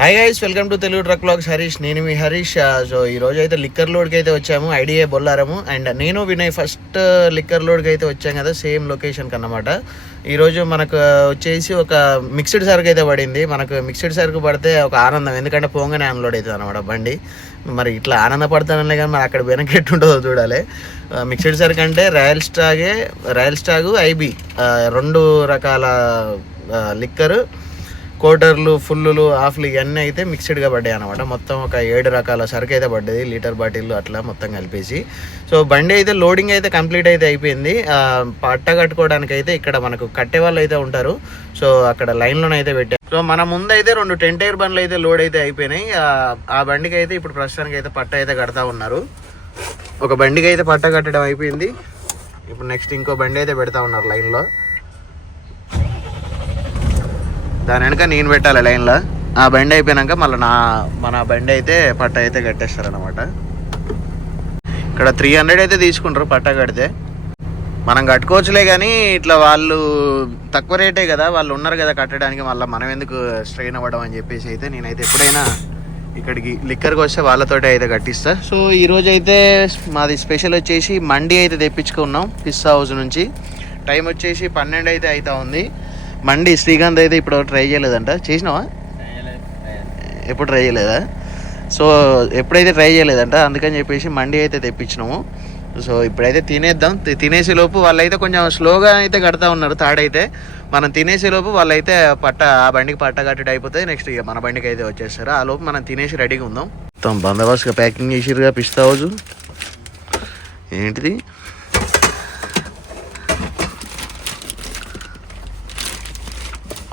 Hi guys, welcome to Telugu truck vlogs. Harish, నేను మీ Harish. So ఈ రోజు అయితే లిక్కర్ లోడ్కి అయితే వచ్చాము, ఐడియా బొల్లారము. అండ్ నేను వినయ్ ఫస్ట్ లిక్కర్ లోడ్కి అయితే వచ్చాం కదా, సేమ్ లొకేషన్కి అన్నమాట. ఈరోజు మనకు వచ్చేసి ఒక మిక్స్డ్ సరుకు అయితే పడింది. మనకు మిక్స్డ్ సరుకు పడితే ఒక ఆనందం, ఎందుకంటే పోగానే అన్లోడ్ అవుతుంది అనమాట బండి. మరి ఇట్లా ఆనందపడతానలే కానీ మరి అక్కడ వెనక్కి ఎట్టుంటుందో చూడాలి. మిక్స్డ్ సరుకు అంటే రాయల్ స్టాగు ఐబీ రెండు రకాల లిక్కరు, కోటర్లు, ఫుల్లులు, హాఫ్లు ఇవన్నీ అయితే మిక్స్డ్గా పడ్డాయి అనమాట. మొత్తం ఒక 7 రకాల సరుకు అయితే పడ్డది, లీటర్ బాటిల్ అట్లా మొత్తం కలిపేసి. సో బండి అయితే లోడింగ్ అయితే కంప్లీట్ అయితే అయిపోయింది. పట్ట కట్టుకోవడానికి అయితే ఇక్కడ మనకు కట్టే వాళ్ళు అయితే ఉంటారు. సో అక్కడ లైన్లోనైతే పెట్టారు. సో మన ముందు అయితే 2 10 టైర్ బండ్లు అయితే లోడ్ అయితే అయిపోయినాయి. ఆ బండికి అయితే ఇప్పుడు ప్రస్తుతానికి అయితే పట్ట అయితే కడతా ఉన్నారు. ఒక బండికి అయితే పట్ట కట్టడం అయిపోయింది. ఇప్పుడు నెక్స్ట్ ఇంకో బండి అయితే పెడతా ఉన్నారు లైన్లో. దాని వెనక నేను పెట్టాలి లైన్లో. ఆ బండి అయిపోయాక మళ్ళీ మన బండి అయితే పట్ట అయితే కట్టేస్తారనమాట. ఇక్కడ 300 అయితే తీసుకుంటారు పట్ట కడితే. మనం కట్టుకోవచ్చులే కానీ ఇట్లా వాళ్ళు తక్కువ రేటే కదా, వాళ్ళు ఉన్నారు కదా కట్టడానికి, మళ్ళీ మనం ఎందుకు స్ట్రెయిన్ అవ్వడం అని చెప్పేసి అయితే నేనైతే ఎప్పుడైనా ఇక్కడికి లిక్కర్కి వస్తే వాళ్ళతోటే అయితే కట్టిస్తా. సో ఈరోజు అయితే మాది స్పెషల్ వచ్చేసి మండి అయితే తెప్పించుకున్నాం పిస్సా హౌస్ నుంచి. టైం వచ్చేసి 12 అయితే అవుతా ఉంది. మండి శ్రీకాంత్ అయితే ఇప్పుడు ట్రై చేయలేదంట. చేసినావా? ఎప్పుడు ట్రై చేయలేదా? సో ఎప్పుడైతే ట్రై చేయలేదంట, అందుకని చెప్పేసి మండి అయితే తెప్పించినాము. సో ఇప్పుడైతే తినేద్దాం. తినేసే లోపు వాళ్ళైతే కొంచెం స్లోగా అయితే కడతా ఉన్నారు తాడైతే. మనం తినేసే లోపు వాళ్ళైతే ఆ బండికి పట్ట కట్టడం అయిపోతుంది. నెక్స్ట్ ఇక మన బండికి అయితే వచ్చేస్తారు. ఆ లోపు మనం తినేసి రెడీగా ఉందాం. మొత్తం బందోబస్తుగా ప్యాకింగ్ చేసిరుగా పిస్తా హౌస్. ఏంటిది?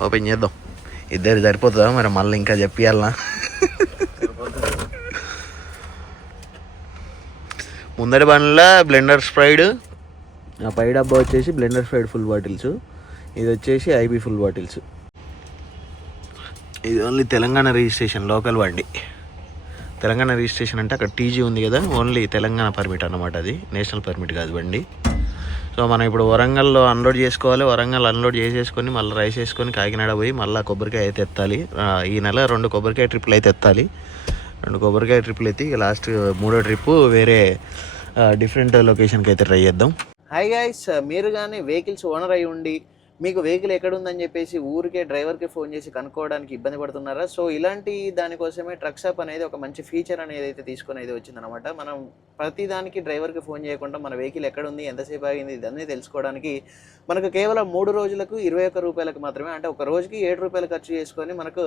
ఓపెన్ చేద్దాం. ఇద్దరు సరిపోతుందా మరి? మళ్ళీ ఇంకా చెప్పియాలనా? ముందరి బండ్లో బ్లెండర్ స్ప్రైడ్, ఆ పై డబ్బా వచ్చేసి బ్లెండర్ స్ప్రైడ్ ఫుల్ బాటిల్స్, ఇది వచ్చేసి ఐబీ ఫుల్ బాటిల్స్. ఇది ఓన్లీ తెలంగాణ రిజిస్ట్రేషన్, లోకల్ బండి. తెలంగాణ రిజిస్ట్రేషన్ అంటే అక్కడ టీజీ ఉంది కదా, ఓన్లీ తెలంగాణ పర్మిట్ అన్నమాట. అది నేషనల్ పర్మిట్ కాదు బండి. సో మనం ఇప్పుడు వరంగల్లో అన్లోడ్ చేసుకోవాలి. వరంగల్ అన్లోడ్ చేసేసుకొని మళ్ళీ రైస్ వేసుకొని కాకినాడ పోయి మళ్ళీ కొబ్బరికాయ అయితే ఎత్తాలి. ఈ నెల 2 కొబ్బరికాయ ట్రిప్పులు అయితే ఎత్తాలి. 2 కొబ్బరికాయ ట్రిప్పులు ఎత్తి లాస్ట్ 3వ ట్రిప్పు వేరే డిఫరెంట్ లొకేషన్కి అయితే ట్రై చేద్దాం. హాయ్ గైస్, మీరు కానీ వెహికల్స్ ఓనర్ అయి ఉండి మీకు వెహికల్ ఎక్కడుందని చెప్పేసి ఊరికే డ్రైవర్కి ఫోన్ చేసి కనుక్కోవడానికి ఇబ్బంది పడుతున్నారా? సో ఇలాంటి దానికోసమే ట్రక్సప్ అనేది ఒక మంచి ఫీచర్ అనేది అయితే తీసుకొని అయితే వచ్చిందనమాట. మనం ప్రతిదానికి డ్రైవర్కి ఫోన్ చేయకుండా మన వెహికల్ ఎక్కడుంది, ఎంతసేపు ఆగింది, ఇదన్నీ తెలుసుకోవడానికి మనకు కేవలం 3 రోజులకు 21 రూపాయలకు మాత్రమే, అంటే ఒక రోజుకి 7 రూపాయలు ఖర్చు చేసుకొని మనకు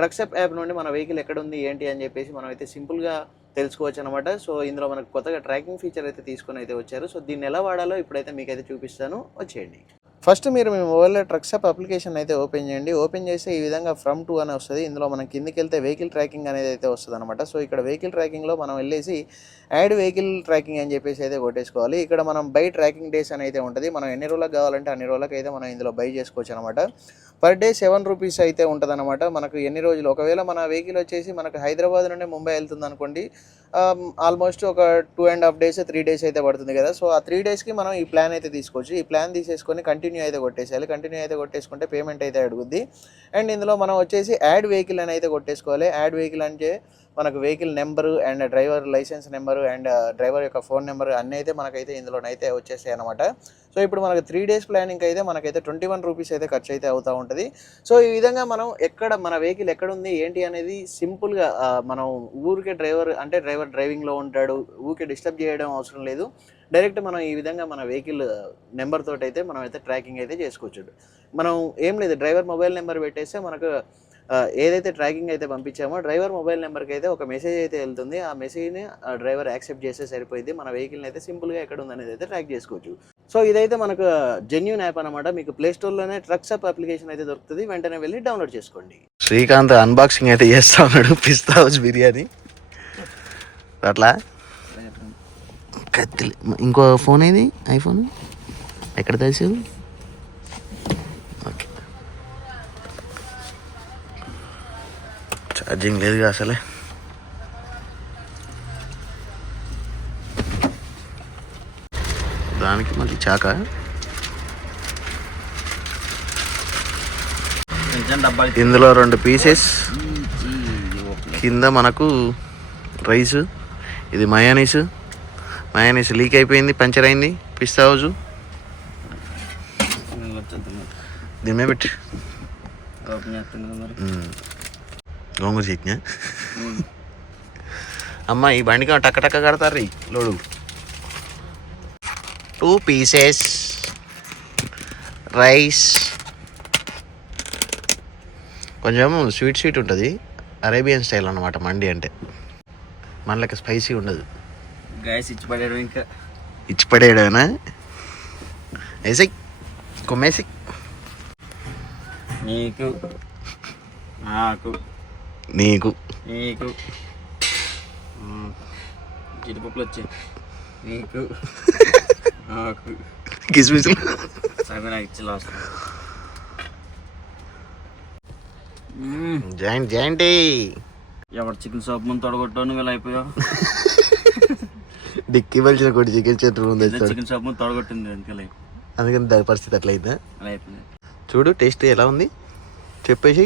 ట్రక్సప్ యాప్ నుండి మన వెహికల్ ఎక్కడుంది ఏంటి అని చెప్పేసి మనం అయితే సింపుల్గా తెలుసుకోవచ్చు అనమాట. సో ఇందులో మనకు కొత్తగా ట్రాకింగ్ ఫీచర్ అయితే తీసుకొని అయితే వచ్చారు. సో దీన్ని ఎలా వాడాలో ఇప్పుడైతే మీకైతే చూపిస్తాను, వచ్చేయండి. ఫస్ట్ మీరు మీ మొబైల్లో ట్రక్సప్ అప్లికేషన్ అయితే ఓపెన్ చేయండి. ఓపెన్ చేస్తే ఈ విధంగా ఫ్రమ్ టు అని వస్తుంది. ఇందులో మనం కిందికి వెళ్తే వెహికల్ ట్రాకింగ్ అనేది అయితే వస్తుంది అనమాట. సో ఇక్కడ వెహికల్ ట్రాకింగ్లో మనం వెళ్ళేసి యాడ్ వెహికల్ ట్రాకింగ్ అని చెప్పేసి అయితే కొట్టేసుకోవాలి. ఇక్కడ మనం బై ట్రాకింగ్ డేస్ అని అయితే ఉంటుంది. మనం ఎన్ని రోజులకు కావాలంటే అన్ని రోజులకు అయితే మనం ఇందులో బై చేసుకోవచ్చు అనమాట. పర్ డే 7 రూపీస్ అయితే ఉంటుంది అనమాట. మనకు ఎన్ని రోజులు, ఒకవేళ మన వెహికల్ వచ్చేసి మనకు హైదరాబాద్ నుండి ముంబై వెళ్తుంది అనుకోండి, ఆల్మోస్ట్ ఒక 2.5 days 3 days అయితే పడుతుంది కదా. సో ఆ 3 daysకి మనం ఈ ప్లాన్ అయితే తీసుకోవచ్చు. ఈ ప్లాన్ తీసేసుకొని కంటిన్యూ అయితే కొట్టేసేయాలి. కంటిన్యూ అయితే కొట్టేసుకుంటే పేమెంట్ అయితే అడుగుద్ది. అండ్ ఇందులో మనం వచ్చేసి యాడ్ వెహికల్ అని అయితే కొట్టేసుకోవాలి. యాడ్ వెహికల్ అంటే మనకు vehicle number and driver license number and driver యొక్క ఫోన్ నెంబరు అన్నీ అయితే మనకైతే ఇందులోనైతే వచ్చేసాయి అనమాట. సో ఇప్పుడు మనకు 3 days ప్లానింగ్ అయితే మనకైతే 21 రూపీస్ అయితే ఖర్చు అయితే అవుతూ ఉంటుంది. సో ఈ విధంగా మనం మన వెహికల్ ఎక్కడుంది ఏంటి అనేది సింపుల్గా మనం ఊరికే డ్రైవర్ డ్రైవింగ్లో ఉంటాడు, ఊరికే డిస్టర్బ్ చేయడం అవసరం లేదు. డైరెక్ట్ మనం ఈ విధంగా మన వెహికల్ నెంబర్ తోటి అయితే మనం అయితే ట్రాకింగ్ అయితే చేసుకోవచ్చు. మనం ఏం లేదు, డ్రైవర్ మొబైల్ నెంబర్ పెట్టేస్తే మనకు ఏదైతే ట్రాకింగ్ అయితే పంపించామో డ్రైవర్ మొబైల్ నెంబర్కి అయితే ఒక మెసేజ్ అయితే వెళ్తుంది. ఆ మెసేజ్ని డ్రైవర్ యాక్సెప్ట్ చేస్తే సరిపోయింది. మన వెహికల్ని అయితే సింపుల్గా ఎక్కడ ఉందనేది అయితే ట్రాక్ చేసుకోవచ్చు. సో ఇదైతే మనకు జెన్యూన్ యాప్ అనమాట. మీకు ప్లేస్టోర్లోనే ట్రక్సప్ అప్లికేషన్ అయితే దొరుకుతుంది, వెంటనే వెళ్ళి డౌన్లోడ్ చేసుకోండి. శ్రీకాంత్ అన్బాక్సింగ్ అయితే చేస్తా ఉన్నాడు పిస్తా హౌస్ బిర్యానీ అట్లా. ఇంకో ఫోన్ ఏది? ఐఫోన్ ఎక్కడ తెలిసేది? ఓకే, ఛార్జింగ్ లేదుగా అసలే. దానికి మళ్ళీ చాక ఇందులో 2 పీసెస్ కింద మనకు రైస్, ఇది మయోనీస్ లీక్ అయిపోయింది, పంచర్ అయింది. పిస్తా హౌజు దీని మీద పెట్టి గోంగూర చట్నీ. అమ్మ ఈ బండికి టక్క టక్క కడతారు రీ లోడు. 2 pieces rice. కొంచెం స్వీట్ ఉంటుంది, అరేబియన్ స్టైల్ అన్నమాట మండి అంటే. మన లెక్క స్పైసీ ఉండదు. ఇచ్చి పడేయడమేనా? వేసి కొమ్మేసి నీకు నాకు నీకు జీడిపప్పులు వచ్చాయి. నీకు నాకు కిస్మిస్లు నాకు ఇచ్చి లాస్ట్ జాయింట్ ఎవరు చికెన్ షాప్ ముందు తొడగొట్టావు, నువ్వు ఇలా అయిపోయావు. డిక్కి పలిచిన కొట్టి చికెన్ చేతులు ముందు చికెన్ షాప్ ముందు తొడగొట్టింది వెనకాల, అందుకని దాని పరిస్థితి అట్లా అయిందా? అలా అయిపోయింది. చూడు టేస్ట్ ఎలా ఉంది చెప్పేసి.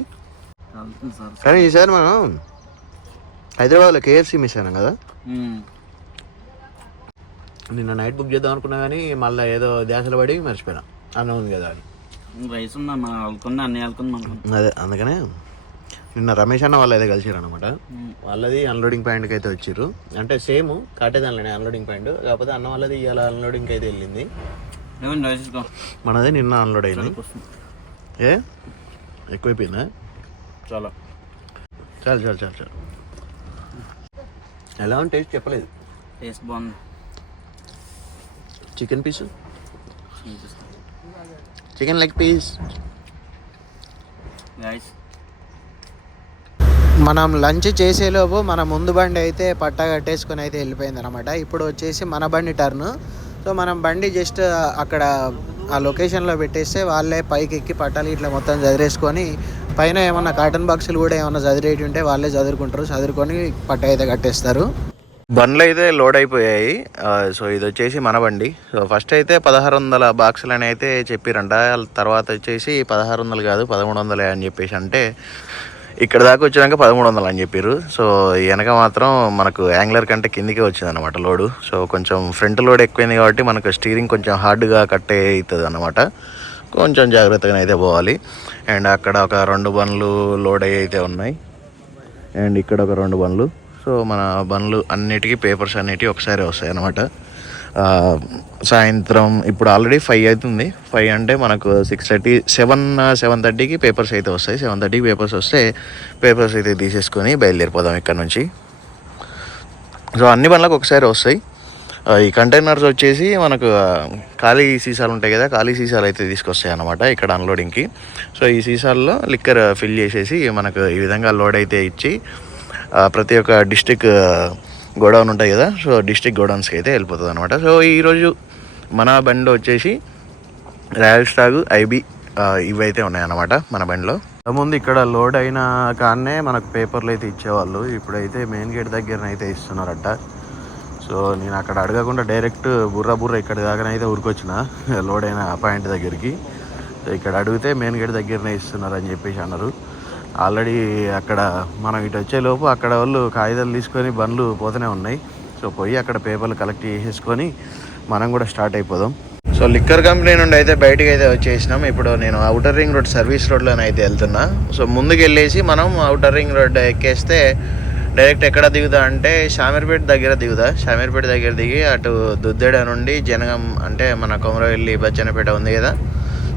సార్ కానీ ఈసారి మనం హైదరాబాద్లో KFC మిస్ అయినాం కదా. నిన్న నైట్ బుక్ చేద్దాం అనుకున్నా కానీ మళ్ళీ ఏదో ధ్యాసలు పడి మర్చిపోయినా. అన్నం ఉంది కదా అని. రైస్ ఉందమ్మా, అల్లుకుందా అన్నీ అల్లుకుందాం. అదే అందుకనే నిన్న రమేష్ అన్న వాళ్ళు అయితే కలిసిరు అనమాట. వాళ్ళది అన్లోడింగ్ పాయింట్కి అయితే వచ్చిర్రు. అంటే సేమ్ కాటేదానిలోనే అన్లోడింగ్ పాయింట్, కాకపోతే అన్న వాళ్ళది ఇవాళ అన్లోడింగ్కి అయితే వెళ్ళింది. మనదే నిన్న అన్లోడ్ అయింది. ఏ ఎక్కువైపోయిందా? చాలా చాలు చాలు చాలు చాలు. ఎలా ఉంది టేస్ట్? చెప్పలేదు. టేస్ట్ బాగుంది. Chicken piece, chicken leg piece. మనం లంచ్ చేసేలోపు మన ముందు బండి అయితే పట్టా కట్టేసుకొని అయితే వెళ్ళిపోయింది అనమాట. ఇప్పుడు వచ్చేసి మన బండి టర్న్. సో మనం బండి జస్ట్ అక్కడ ఆ లొకేషన్లో పెట్టేస్తే వాళ్ళే పైకి ఎక్కి పట్టాలు ఇట్లా మొత్తం చదిరేసుకొని పైన ఏమన్నా కాటన్ బాక్సులు కూడా ఏమన్నా చదిరేటి ఉంటే వాళ్ళే చదువుకుంటారు, చదువుకొని పట్ట అయితే కట్టేస్తారు. బండ్లు అయితే లోడ్ అయిపోయాయి. సో ఇది వచ్చేసి మన బండి. సో ఫస్ట్ అయితే 1600 బాక్సులు అని అయితే చెప్పారంట. తర్వాత వచ్చేసి 1600 కాదు 1300 అని చెప్పేసి అంటే ఇక్కడ దాకా వచ్చినాక 1300 అని చెప్పారు. సో వెనక మాత్రం మనకు యాంగ్లర్ కంటే కిందికే వచ్చింది అనమాట లోడు. సో కొంచెం ఫ్రంట్ లోడ్ ఎక్కువైంది కాబట్టి మనకు స్టీరింగ్ కొంచెం హార్డ్గా కట్టే అవుతుంది అనమాట. కొంచెం జాగ్రత్తగా అయితే పోవాలి. అండ్ అక్కడ ఒక 2 బండ్లు లోడ్ అయితే ఉన్నాయి, అండ్ ఇక్కడ ఒక 2 బండ్లు. సో మన బండ్లు అన్నిటికీ పేపర్స్ అన్నిటికీ ఒకసారి వస్తాయి అన్నమాట. సాయంత్రం ఇప్పుడు ఆల్రెడీ 5 అవుతుంది. 5 అంటే మనకు 6:30 7:30కి పేపర్స్ అయితే వస్తాయి. 7:30కి పేపర్స్ వస్తే పేపర్స్ అయితే తీసేసుకొని బయలుదేరిపోదాం ఇక్కడ నుంచి. సో అన్ని బండ్లకు ఒకసారి వస్తాయి. ఈ కంటైనర్స్ వచ్చేసి మనకు ఖాళీ సీసాలు ఉంటాయి కదా, ఖాళీ సీసాలు అయితే తీసుకొస్తాయి అన్నమాట ఇక్కడ అన్లోడింగ్కి. సో ఈ సీసాల్లో లిక్కర్ ఫిల్ చేసేసి మనకు ఈ విధంగా లోడ్ అయితే ఇచ్చి ప్రతి ఒక్క డిస్టిక్ గోడౌన్ ఉంటాయి కదా, సో డిస్టిక్ గోడౌన్స్కి అయితే వెళ్ళిపోతుంది అనమాట. సో ఈరోజు మన బండిలో వచ్చేసి రాయల్ స్టాగ్ ఐబీ ఇవైతే ఉన్నాయన్నమాట మన బండిలో. ముందు ఇక్కడ లోడ్ అయిన కాడనే మనకు పేపర్లు అయితే ఇచ్చేవాళ్ళు, ఇప్పుడైతే మెయిన్ గేట్ దగ్గర అయితే ఇస్తున్నారట. సో నేను అక్కడ అడగకుండా డైరెక్ట్ బుర్ర ఇక్కడ దాకానైతే ఊరికొచ్చిన లోడ్ అయిన పాయింట్ దగ్గరికి. సో ఇక్కడ అడిగితే మెయిన్ గేట్ దగ్గరనే ఇస్తున్నారు అని చెప్పేసి అన్నారు. ఆల్రెడీ అక్కడ మనం ఇటు వచ్చేలోపు అక్కడ వాళ్ళు కాగితాలు తీసుకొని బండ్లు పోతూనే ఉన్నాయి. సో పోయి అక్కడ పేపర్లు కలెక్ట్ చేసేసుకొని మనం కూడా స్టార్ట్ అయిపోదాం. సో లిక్కర్ కంపెనీ నుండి అయితే బయటకు అయితే వచ్చేసినాం. ఇప్పుడు నేను ఔటర్ రింగ్ రోడ్ సర్వీస్ రోడ్లోనే అయితే వెళ్తున్నా. సో ముందుకు వెళ్ళేసి మనం ఔటర్ రింగ్ రోడ్ ఎక్కేస్తే డైరెక్ట్ ఎక్కడ దిగుదా అంటే షామీర్పేట దగ్గర దిగుదా. షామీర్పేట దగ్గర దిగి అటు దుద్దేడ నుండి జనగం అంటే మన కొమరవెల్లి బచ్చన్నపేట ఉంది కదా,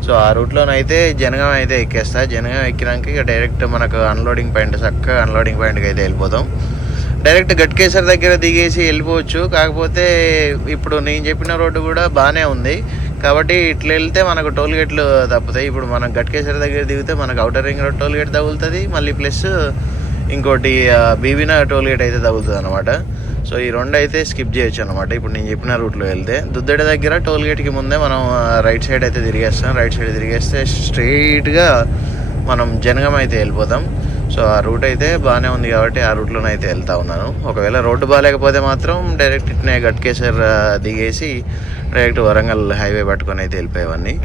సో ఆ రూట్లోనైతే జనగం అయితే ఎక్కేస్తా. జనగం ఎక్కినాక ఇక డైరెక్ట్ మనకు అన్లోడింగ్ పాయింట్, చక్కగా అన్లోడింగ్ పాయింట్కి అయితే వెళ్ళిపోతాం. డైరెక్ట్ గట్కేసర్ దగ్గర దిగేసి వెళ్ళిపోవచ్చు. కాకపోతే ఇప్పుడు నేను చెప్పిన రోడ్డు కూడా బాగానే ఉంది కాబట్టి ఇట్లా వెళ్తే మనకు టోల్ గేట్లు తప్పుతాయి. ఇప్పుడు మనం గట్కేసర్ దగ్గర దిగితే మనకు outer ring road toll gate తగులుతుంది, మళ్ళీ ప్లస్ ఇంకోటి బీబీనా టోల్ గేట్ అయితే తగులుతుంది అనమాట. సో ఈ 2 అయితే స్కిప్ చేయొచ్చు అనమాట. ఇప్పుడు నేను చెప్పిన రూట్లో వెళ్తే దుద్దెడ దగ్గర టోల్ గేట్కి ముందే మనం రైట్ సైడ్ అయితే తిరిగేస్తాం. రైట్ సైడ్ తిరిగేస్తే స్ట్రైట్గా మనం జనగం అయితే వెళ్ళిపోతాం. సో ఆ రూట్ అయితే బాగానే ఉంది కాబట్టి ఆ రూట్లోనే అయితే వెళ్తా ఉన్నాను. ఒకవేళ రోడ్డు బాగాలేకపోతే మాత్రం డైరెక్ట్ ఇట్నే గట్కేసర్ దిగేసి డైరెక్ట్ వరంగల్ హైవే పట్టుకొని అయితే వెళ్ళిపోయేవన్నీ.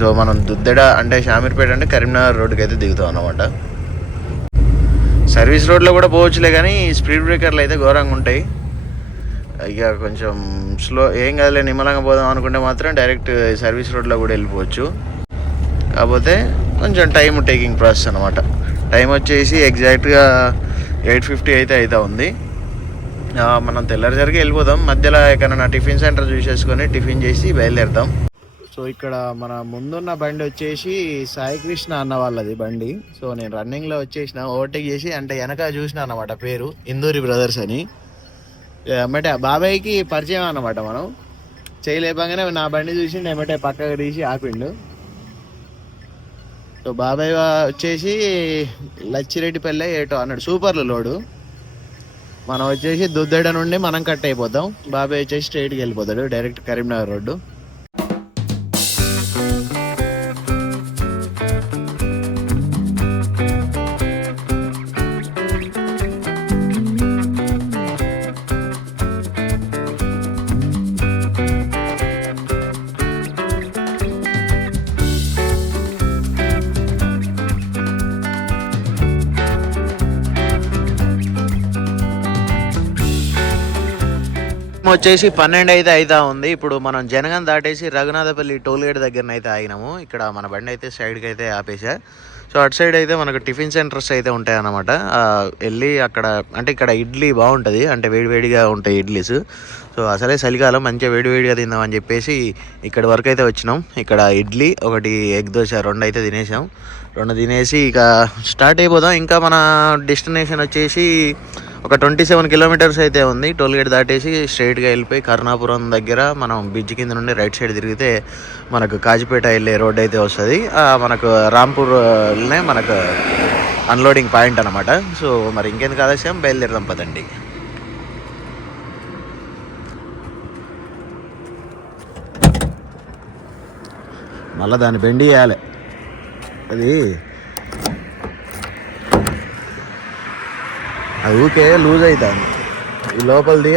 సో మనం దుద్దెడ అంటే షామీర్పేట అంటే కరీంనగర్ రోడ్డుకి అయితే దిగుతాం అన్నమాట. సర్వీస్ రోడ్లో కూడా పోవచ్చులే, కానీ స్పీడ్ బ్రేకర్లు అయితే ఘోరంగా ఉంటాయి. ఇక కొంచెం స్లో ఏం కాదులే నిమ్మలంగా పోదాం అనుకుంటే మాత్రం డైరెక్ట్ సర్వీస్ రోడ్లో కూడా వెళ్ళిపోవచ్చు. కాకపోతే కొంచెం టైం టేకింగ్ ప్రాసెస్ అనమాట. టైం వచ్చేసి ఎగ్జాక్ట్గా 8:50 అయితే అవుతా ఉంది. మనం తెల్లరిసరికి వెళ్ళిపోదాం. మధ్యలో ఎక్కడైనా టిఫిన్ సెంటర్ చూసేసుకొని టిఫిన్ చేసి బయలుదేరుతాం. సో ఇక్కడ మన ముందున్న బండి వచ్చేసి సాయి కృష్ణ అన్న వాళ్ళది బండి. సో నేను రన్నింగ్లో వచ్చేసిన, ఓవర్టేక్ చేసి అంటే వెనక చూసిన అన్నమాట, పేరు ఇందూరి బ్రదర్స్ అని. ఎమ్మటే బాబాయ్కి పరిచయం అన్నమాట. మనం చేయలేపగానే నా బండి చూసి ఎమ్మటే పక్కకు తీసి ఆపిండు. సో బాబాయ్ వచ్చేసి లచ్చిరెడ్డిపల్లె ఏటో అన్నాడు, సూపర్లు లోడు. మనం వచ్చేసి దుద్దెడ నుండి మనం కట్ అయిపోతాం. బాబాయ్ వచ్చేసి స్ట్రైట్కి వెళ్ళిపోతాడు డైరెక్ట్ కరీంనగర్ రోడ్డు. వచ్చేసి 12 అయితే అవుతా ఉంది. ఇప్పుడు మనం జనగం దాటేసి రఘునాథపల్లి టోల్గేట్ దగ్గర అయితే ఆగినాము. ఇక్కడ మన బండి అయితే సైడ్కి అయితే ఆపేసా. సో అటు సైడ్ అయితే మనకు టిఫిన్ సెంటర్స్ అయితే ఉంటాయి అన్నమాట. వెళ్ళి అక్కడ అంటే ఇక్కడ ఇడ్లీ బాగుంటుంది, అంటే వేడివేడిగా ఉంటాయి ఇడ్లీస్. సో అసలే చలికాలం, మంచిగా వేడివేడిగా తిందామని చెప్పేసి ఇక్కడి వరకు అయితే వచ్చినాం. ఇక్కడ ఇడ్లీ ఒకటి, ఎగ్ దోశ 2 అయితే తినేసాం. 2 తినేసి ఇక స్టార్ట్ అయిపోదాం. ఇంకా మన డెస్టినేషన్ వచ్చేసి ఒక 27 కిలోమీటర్స్ అయితే ఉంది. టోల్గేట్ దాటేసి స్ట్రైట్గా వెళ్ళిపోయి కరుణాపురం దగ్గర మనం బ్రిడ్జ్ కింద నుండి రైట్ సైడ్ తిరిగితే మనకు కాజిపేట వెళ్ళే రోడ్ అయితే వస్తుంది. మనకు రాంపూర్నే మనకు అన్లోడింగ్ పాయింట్ అనమాట. సో మరి ఇంకెందుకు ఆలస్యం, బయలుదేరదాం పదండి. మళ్ళీ దాన్ని బెండి చేయాలి. అది ఊకే లూజ్ అవుతుంది. ఈ లోపలిది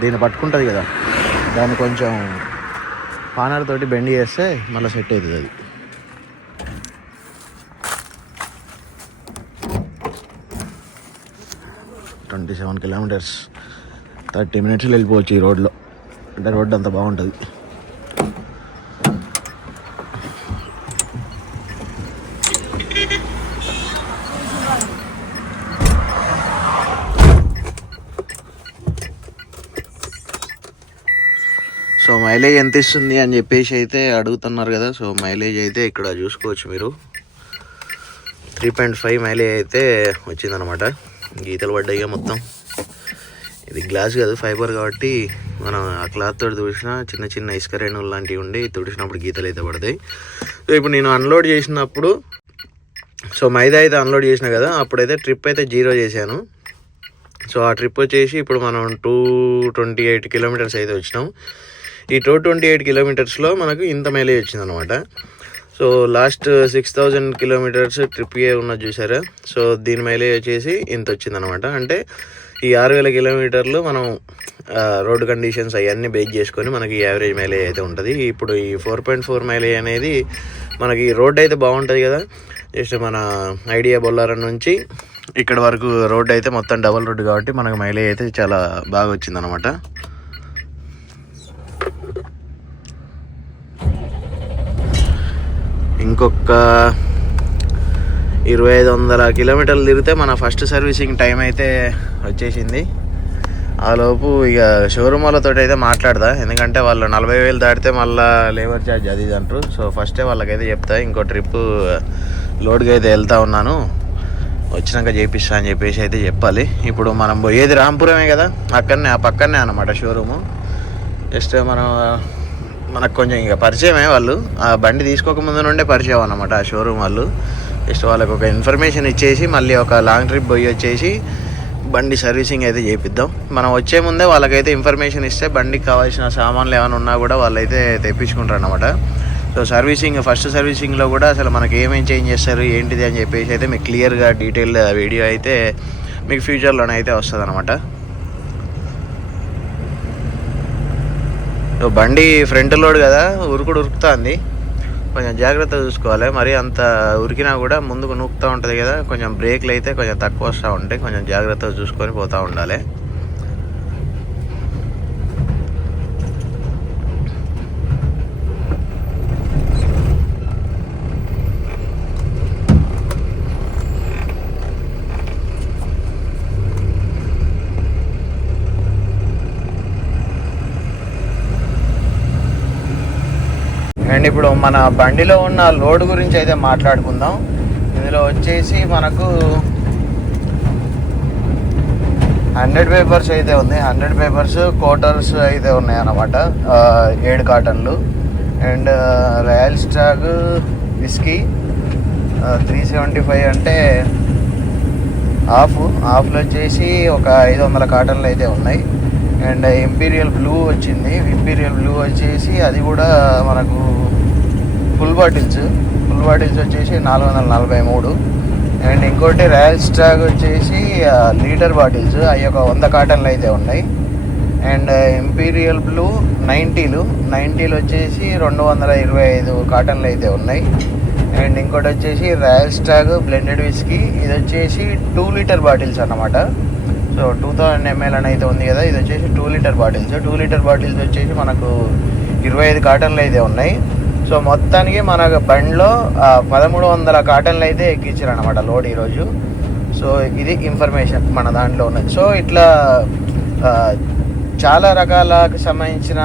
దీన్ని పట్టుకుంటుంది కదా, దాన్ని కొంచెం పానర్ తోటి బెండ్ చేస్తే మళ్ళీ సెట్ అవుతుంది. అది 27 కిలోమీటర్స్ 30 మినిట్స్లో వెళ్ళిపోవచ్చు ఈ రోడ్లో. అంటే రోడ్డు అంత బాగుంటుంది. సో మైలేజ్ ఎంత ఇస్తుంది అని చెప్పేసి అయితే అడుగుతున్నారు కదా. సో మైలేజ్ అయితే ఇక్కడ చూసుకోవచ్చు మీరు, 3.5 మైలేజ్ అయితే వచ్చిందనమాట. గీతలు పడ్డాయి మొత్తం. ఇది గ్లాస్ కాదు, ఫైబర్ కాబట్టి మనం ఆ క్లాత్ తోటి తుడిచినా చిన్న చిన్న ఇసుక రేణులు లాంటివి ఉండి తుడిచినప్పుడు గీతలు అయితే పడతాయి. సో ఇప్పుడు నేను అన్లోడ్ చేసినప్పుడు, సో మైదా అయితే అన్లోడ్ చేసిన కదా, అప్పుడైతే ట్రిప్ అయితే 0 చేశాను. సో ఆ ట్రిప్ వచ్చేసి ఇప్పుడు మనం 228 కిలోమీటర్స్ అయితే వచ్చినాం. ఈ 228 కిలోమీటర్స్లో మనకు ఇంత మైలేజ్ వచ్చిందనమాట. సో లాస్ట్ 6000 కిలోమీటర్స్ ట్రిప్కే ఉన్నది చూసారా. సో దీని మైలేజ్ వచ్చేసి ఇంత వచ్చిందనమాట. అంటే ఈ 6000 కిలోమీటర్లు మనం రోడ్ కండిషన్స్ అవన్నీ బేస్ చేసుకొని మనకి యావరేజ్ మైలేజ్ అయితే ఉంటుంది. ఇప్పుడు ఈ 4.4 మైలేజ్ అనేది మనకి రోడ్ అయితే బాగుంటుంది కదా. జస్ట్ మన ఐడియా బొల్లారం నుంచి ఇక్కడ వరకు రోడ్ అయితే మొత్తం డబల్ రోడ్ కాబట్టి మనకు మైలేజ్ అయితే చాలా బాగా వచ్చిందనమాట. ఇంకొక 2500 కిలోమీటర్లు తిరిగితే మన ఫస్ట్ సర్వీసింగ్ టైం అయితే వచ్చేసింది. ఆలోపు ఇక షోరూమ్ వాళ్ళతో అయితే మాట్లాడదా, ఎందుకంటే వాళ్ళు 40,000 దాటితే మళ్ళీ లేబర్ ఛార్జ్ అది ఇది అంటారు. సో ఫస్టే వాళ్ళకైతే చెప్తా, ఇంకో ట్రిప్ లోడ్గా అయితే వెళ్తా ఉన్నాను, వచ్చినాక చేపిస్తా అని చెప్పేసి అయితే చెప్పాలి. ఇప్పుడు మనం పోయేది రాంపురమే కదా, అక్కడనే ఆ పక్కనే అన్నమాట షోరూము. జస్ట్ మనకు కొంచెం ఇక పరిచయమే, వాళ్ళు ఆ బండి తీసుకోకముందు నుండే పరిచయం అన్నమాట ఆ షోరూమ్ వాళ్ళు. జస్ట్ వాళ్ళకి ఒక ఇన్ఫర్మేషన్ ఇచ్చేసి మళ్ళీ ఒక లాంగ్ ట్రిప్ పోయి వచ్చేసి బండి సర్వీసింగ్ అయితే చేపిద్దాం. మనం వచ్చే ముందే వాళ్ళకైతే ఇన్ఫర్మేషన్ ఇస్తే బండికి కావాల్సిన సామాన్లు ఏమైనా ఉన్నా కూడా వాళ్ళైతే తెప్పించుకుంటారు అన్నమాట. సో సర్వీసింగ్, ఫస్ట్ సర్వీసింగ్లో కూడా అసలు మనకి ఏమేమి చేంజ్ చేస్తారు ఏంటిది అని చెప్పేసి అయితే మీకు క్లియర్గా డీటెయిల్ వీడియో అయితే మీకు ఫ్యూచర్లోనే అయితే వస్తుంది అనమాట. బండి ఫ్రంట్ లోడ్ కదా, ఉరుకుతుంది. కొంచెం జాగ్రత్తగా చూసుకోవాలి. మరి అంత ఉరికినా కూడా ముందుకు నూపుతూ ఉంటుంది కదా, కొంచెం బ్రేక్లు అయితే కొంచెం తక్కువ వస్తూ ఉంటాయి. కొంచెం జాగ్రత్తగా చూసుకొని పోతూ ఉండాలి. అండ్ ఇప్పుడు మన బండిలో ఉన్న లోడ్ గురించి అయితే మాట్లాడుకుందాం. ఇందులో వచ్చేసి మనకు 100 పేపర్స్ అయితే ఉంది. 100 పేపర్స్ కోటర్స్ అయితే ఉన్నాయి అన్నమాట, 7 కాటన్లు. అండ్ రాయల్ స్టాగ్ విస్కీ 375 అంటే హాఫ్లో వచ్చేసి ఒక 500 కాటన్లు అయితే ఉన్నాయి. అండ్ ఇంపీరియల్ బ్లూ వచ్చింది. ఇంపీరియల్ బ్లూ వచ్చేసి అది కూడా మనకు ఫుల్ బాటిల్స్ వచ్చేసి 443. అండ్ ఇంకోటి రాయల్ స్టాగ్ వచ్చేసి లీటర్ బాటిల్స్ అవి ఒక 100 కాటన్లు అయితే ఉన్నాయి. అండ్ ఇంపీరియల్ బ్లూ 90లు వచ్చేసి 225 కాటన్లు అయితే ఉన్నాయి. అండ్ ఇంకోటి వచ్చేసి రాయల్ స్టాగ్ బ్లెండెడ్ విస్కీ, ఇది వచ్చేసి 2 లీటర్ బాటిల్స్ అన్నమాట. సో 2000 ml అని అయితే ఉంది కదా, ఇది వచ్చేసి 2 లీటర్ బాటిల్స్. 2 లీటర్ బాటిల్స్ వచ్చేసి మనకు 25 కాటన్లు అయితే ఉన్నాయి. సో మొత్తానికి మన బండిలో 1300 కాటన్లు అయితే ఎక్కించారు అనమాట లోడ్ ఈరోజు. సో ఇది ఇన్ఫర్మేషన్ మన దాంట్లో ఉన్నది. సో ఇట్లా చాలా రకాలకు సంబంధించిన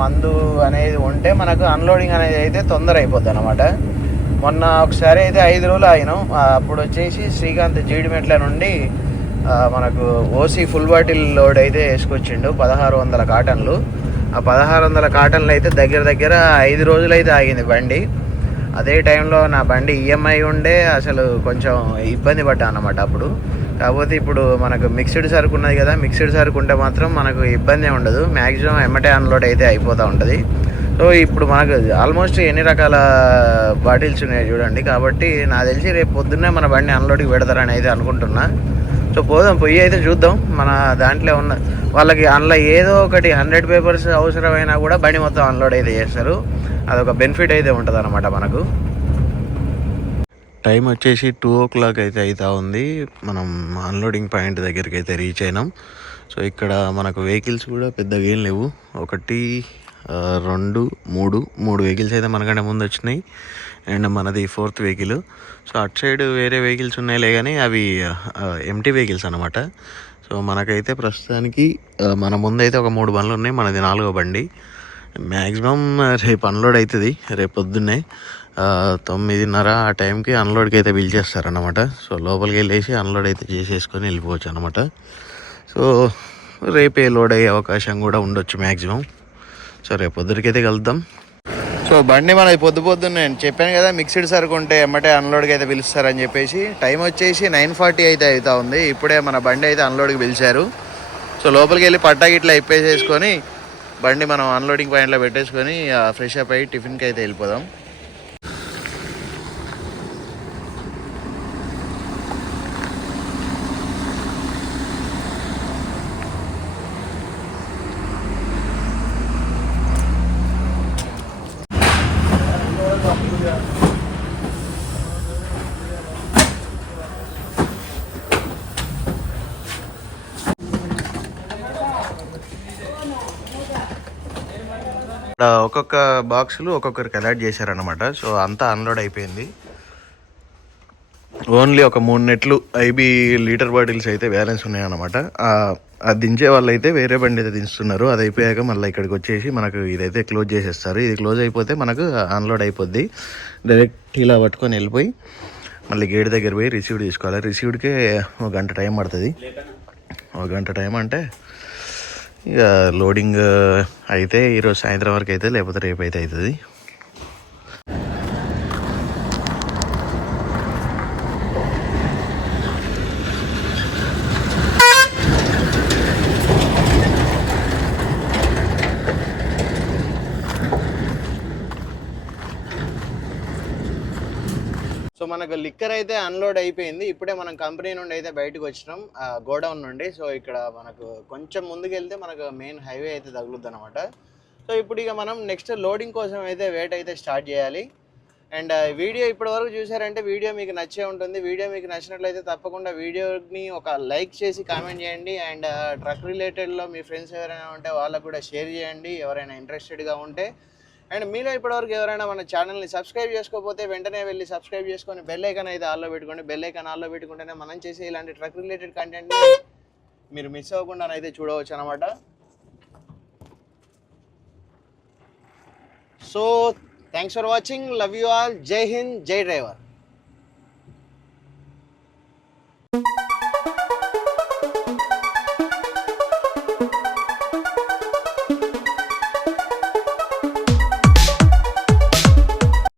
మందు అనేది ఉంటే మనకు అన్లోడింగ్ అనేది అయితే తొందర అయిపోద్ది అనమాట. మొన్న ఒకసారి అయితే 5 రోజులు ఆగినాం. అప్పుడు వచ్చేసి శ్రీకాంత్ జీడిమెట్ల నుండి మనకు ఓసీ ఫుల్ బాటిల్ లోడ్ అయితే వేసుకొచ్చిండు 1600 కాటన్లు. ఆ 1600 కాటన్లు అయితే దగ్గర 5 రోజులు అయితే ఆగింది బండి. అదే టైంలో నా బండి ఈఎంఐ ఉండే అసలు కొంచెం ఇబ్బంది పడ్డా అన్నమాట అప్పుడు. కాకపోతే ఇప్పుడు మనకు మిక్స్డ్ సరుకు ఉన్నది కదా, మిక్స్డ్ సరుకు ఉంటే మాత్రం మనకు ఇబ్బంది ఉండదు, మ్యాక్సిమం ఎమ్మటే అన్లోడ్ అయితే అయిపోతూ ఉంటుంది. సో ఇప్పుడు మనకు ఆల్మోస్ట్ ఎన్ని రకాల బాటిల్స్ ఉన్నాయి చూడండి. కాబట్టి నాకు తెలిసి రేపు పొద్దున్నే మన బండి అన్లోడ్కి పెడతారని అయితే అనుకుంటున్నా. సో పోయి అయితే చూద్దాం. మన దాంట్లో ఉన్న వాళ్ళకి అందులో ఏదో ఒకటి 100 పేపర్స్ అవసరమైనా కూడా బండి మొత్తం అన్లోడ్ అయితే చేస్తారు. అదొక బెనిఫిట్ అయితే ఉంటుంది అనమాట మనకు. టైం వచ్చేసి 2 o'clock అయితే అవుతా ఉంది. మనం అన్లోడింగ్ పాయింట్ దగ్గరికి అయితే రీచ్ అయినాం. సో ఇక్కడ మనకు వెహికల్స్ కూడా పెద్దగా ఏం లేవు. 1 2 3 వెహికల్స్ అయితే మనకంటే ముందు వచ్చినాయి. అండ్ మనది 4th వెహికల్. సో అటు సైడ్ వేరే వెహికల్స్ ఉన్నాయిలే కానీ అవి ఎంటీ వెహికల్స్ అనమాట. సో మనకైతే ప్రస్తుతానికి మన ముందైతే ఒక 3 బండ్లు ఉన్నాయి. మనది 4వ బండి. మ్యాక్సిమం రేపు అన్లోడ్ అవుతుంది. రేపు పొద్దున్నే 9:30 ఆ టైంకి అన్లోడ్కి అయితే పిలిచేస్తారన్నమాట. సో లోపలికి వెళ్ళేసి అన్లోడ్ అయితే చేసేసుకొని వెళ్ళిపోవచ్చు అనమాట. సో రేపే లోడ్ అయ్యే అవకాశం కూడా ఉండొచ్చు మ్యాక్సిమం. సో రేపు పొద్దురికైతే కలుద్దాం. సో బండి మనది పొద్దున్నే నేను చెప్పాను కదా, మిక్స్డ్ సరుకు ఉంటే ఎమ్మటే అన్లోడ్కి అయితే పిలుస్తారని చెప్పేసి. టైం వచ్చేసి 9:40 అయితే అవుతా ఉంది. ఇప్పుడే మన బండి అయితే అన్లోడ్కి పిలిచారు. సో లోపలికి వెళ్ళి పట్టాకి ఇట్లా ఇప్పేసేసుకొని బండి మనం అన్లోడింగ్ పాయింట్లో పెట్టేసుకొని ఫ్రెష్ అప్ అయ్యి టిఫిన్కి అయితే వెళ్ళిపోదాం. ఒక్కొక్క బాక్సులు ఒక్కొక్కరికి అలాట్ చేశారనమాట. సో అంతా అన్లోడ్ అయిపోయింది. ఓన్లీ ఒక 3 నెట్లు ఐబీ లీటర్ బాటిల్స్ అయితే బ్యాలెన్స్ ఉన్నాయన్నమాట. అది దించే వాళ్ళు అయితే వేరే బండి అయితే దించుతున్నారు. అది అయిపోయాక మళ్ళీ ఇక్కడికి వచ్చేసి మనకు ఇదైతే క్లోజ్ చేసేస్తారు. ఇది క్లోజ్ అయిపోతే మనకు అన్లోడ్ అయిపోద్ది. డైరెక్ట్ ఇలా పట్టుకొని వెళ్ళిపోయి మళ్ళీ గేట్ దగ్గర పోయి రిసీవ్డ్ తీసుకోవాలి. రిసీవ్డ్కే 1 గంట టైం పడుతుంది. 1 గంట టైం అంటే ఇక లోడింగ్ అయితే ఈరోజు సాయంత్రం వరకు అయితే, లేకపోతే రేపు అయితే అవుతుంది. సో మనకు లిక్కర్ అయితే అన్లోడ్ అయిపోయింది. ఇప్పుడే మనం కంపెనీ నుండి అయితే బయటకు వచ్చినాం, గోడౌన్ నుండి. సో ఇక్కడ మనకు కొంచెం ముందుకు వెళ్తే మనకు మెయిన్ హైవే అయితే తగులుద్ది అనమాట. సో ఇప్పుడు ఇక మనం నెక్స్ట్ లోడింగ్ కోసం అయితే వెయిట్ అయితే స్టార్ట్ చేయాలి. అండ్ వీడియో ఇప్పటి వరకు చూసారంటే వీడియో మీకు నచ్చే ఉంటుంది. వీడియో మీకు నచ్చినట్లయితే తప్పకుండా వీడియోని ఒక లైక్ చేసి కామెంట్ చేయండి. అండ్ ట్రక్ రిలేటెడ్లో మీ ఫ్రెండ్స్ ఎవరైనా ఉంటే వాళ్ళకు కూడా షేర్ చేయండి, ఎవరైనా ఇంట్రెస్టెడ్గా ఉంటే. అండ్ మీలో ఇప్పటివరకు ఎవరైనా మన ఛానల్ని సబ్స్క్రైబ్ చేసుకోకపోతే వెంటనే వెళ్ళి సబ్స్క్రైబ్ చేసుకొని బెల్ ఐకాన్ అయితే ఆల్లో పెట్టుకోండి. బెల్ ఐకాన్ ఆల్లో పెట్టుకుంటేనే మనం చేసే ఇలాంటి ట్రక్ రిలేటెడ్ కంటెంట్ని మీరు మిస్ అవ్వకుండా అయితే చూడవచ్చు అనమాట. So thanks for watching. Love you all. జై హింద్, జై డ్రైవర్.